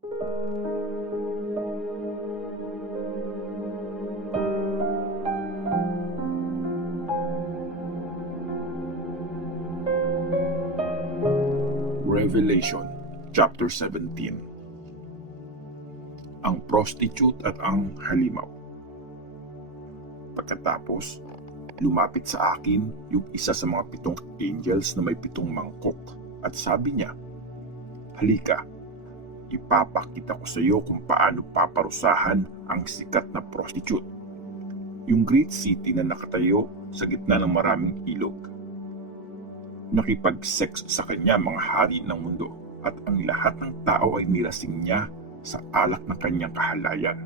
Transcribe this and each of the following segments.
Revelation chapter 17. Ang prostitute at ang halimaw. Pagkatapos, lumapit sa akin yung isa sa mga 7 angels na may 7 mangkok at sabi niya, "Halika, ipapakita ko sa iyo kung paano paparusahan ang sikat na prostitute, yung great city na nakatayo sa gitna ng maraming ilog. Nakipag-sex sa kanya mga hari ng mundo at ang lahat ng tao ay nilasing niya sa alak ng kanyang kahalayan.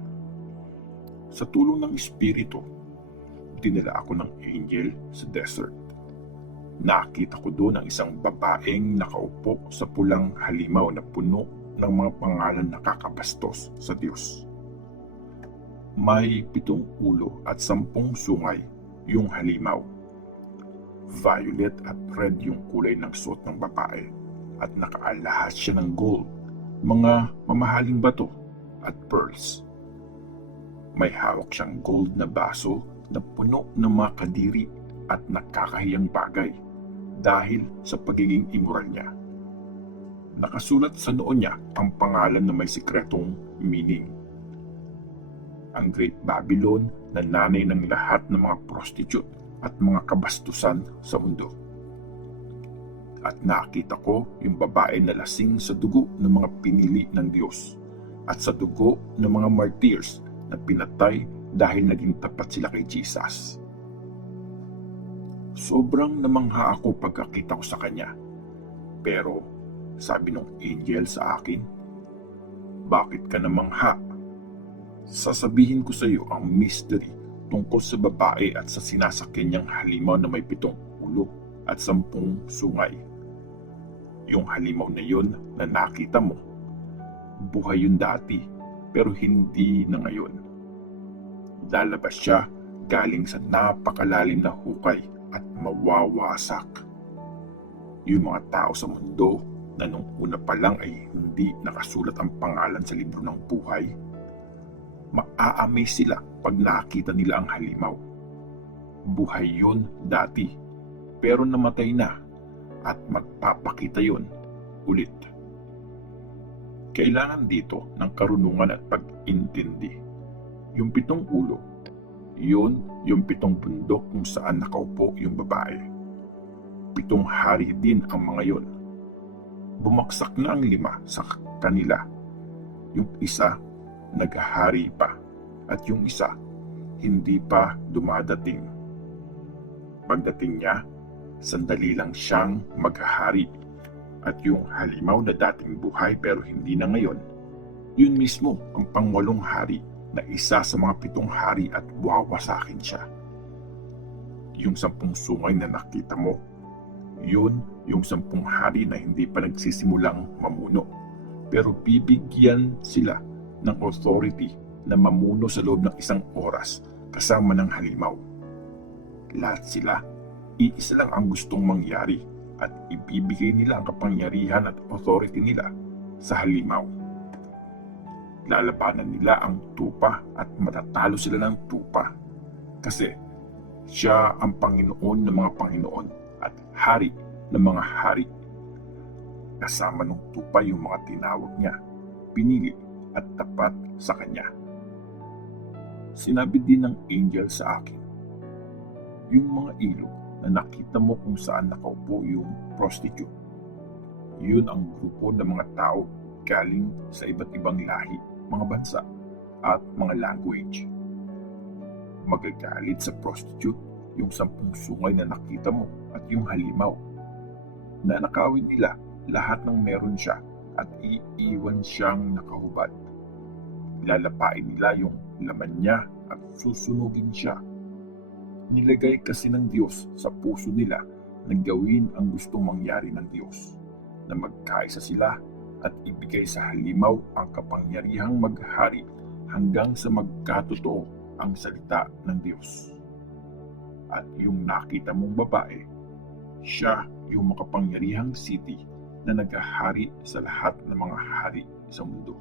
Sa tulong ng Espiritu, dinala ako ng angel sa desert. Nakita ko doon ang isang babaeng nakaupo sa pulang halimaw na puno ng mga pangalan na kakabastos sa Diyos. May 7 ulo at 10 sungay yung halimaw. Violet at red yung kulay ng suot ng babae at nakaalahas siya ng gold, mga mamahaling bato at pearls. May hawak siyang gold na baso na puno ng mga kadiri at nakakahiyang bagay dahil sa pagiging immoral niya. Nakasulat sa noo niya ang pangalan na may sikretong meaning. Ang Great Babylon na nanay ng lahat ng mga prostitute at mga kabastusan sa mundo. At nakita ko yung babae na lasing sa dugo ng mga pinili ng Diyos at sa dugo ng mga martyrs na pinatay dahil naging tapat sila kay Jesus. Sobrang namangha ako pagkakita ko sa kanya. Pero sabi ng angel sa akin, "Bakit ka namangha? Sasabihin ko sa iyo ang mystery tungkol sa babae at sa sinasakyan niyang halimaw na may 7 ulo at 10 sungay. Yung halimaw na yun na nakita mo, buhay yun dati pero hindi na ngayon. Lalabas siya galing sa napakalalim na hukay at mawawasak. Yung mga tao sa mundo na nung una pa lang ay hindi nakasulat ang pangalan sa libro ng buhay, maa-amaze sila pag nakita nila ang halimaw. Buhay yun dati pero namatay na at magpapakita yun ulit." Kailangan dito ng karunungan at pag-intindi. Yung 7 ulo, yun yung 7 bundok kung saan nakaupo yung babae. 7 hari din ang mga yun. Bumaksak na ang 5 sa kanila. Yung isa naghahari pa at yung isa hindi pa dumadating. Pagdating niya, sandali lang siyang maghahari at yung halimaw na dating buhay pero hindi na ngayon, yun mismo ang pang-8 hari na isa sa mga 7 hari at wawasakin siya. Yung 10 sungay na nakita mo, yun yung 10 hari na hindi pa nagsisimulang mamuno pero bibigyan sila ng authority na mamuno sa loob ng 1 oras kasama ng halimaw. Lahat sila, iisa lang ang gustong mangyari at ibibigay nila ang kapangyarihan at authority nila sa halimaw. Lalabanan nila ang tupa at matatalo sila ng tupa kasi siya ang Panginoon ng mga Panginoon at Hari ng mga hari. Kasama ng tupa yung mga tinawag niya, pinili at tapat sa kanya. Sinabi din ng angel sa akin, yung mga ilog na nakita mo kung saan nakaupo yung prostitute, yun ang grupo ng mga tao galing sa iba't ibang lahi, mga bansa at mga language. Magagalit sa prostitute yung 10 sungay na nakita mo at yung halimaw. Nanakawin nila lahat ng meron siya at iiwan siyang nakahubad. Lalapain nila yung laman niya at susunugin siya. Nilagay kasi ng Diyos sa puso nila na gawin ang gustong mangyari ng Diyos, na magkaisa sila at ibigay sa halimaw ang kapangyarihang maghari hanggang sa magkatotoo ang salita ng Diyos. At yung nakita mong babae, siya yung makapangyarihang city na naghahari sa lahat ng mga hari sa mundo.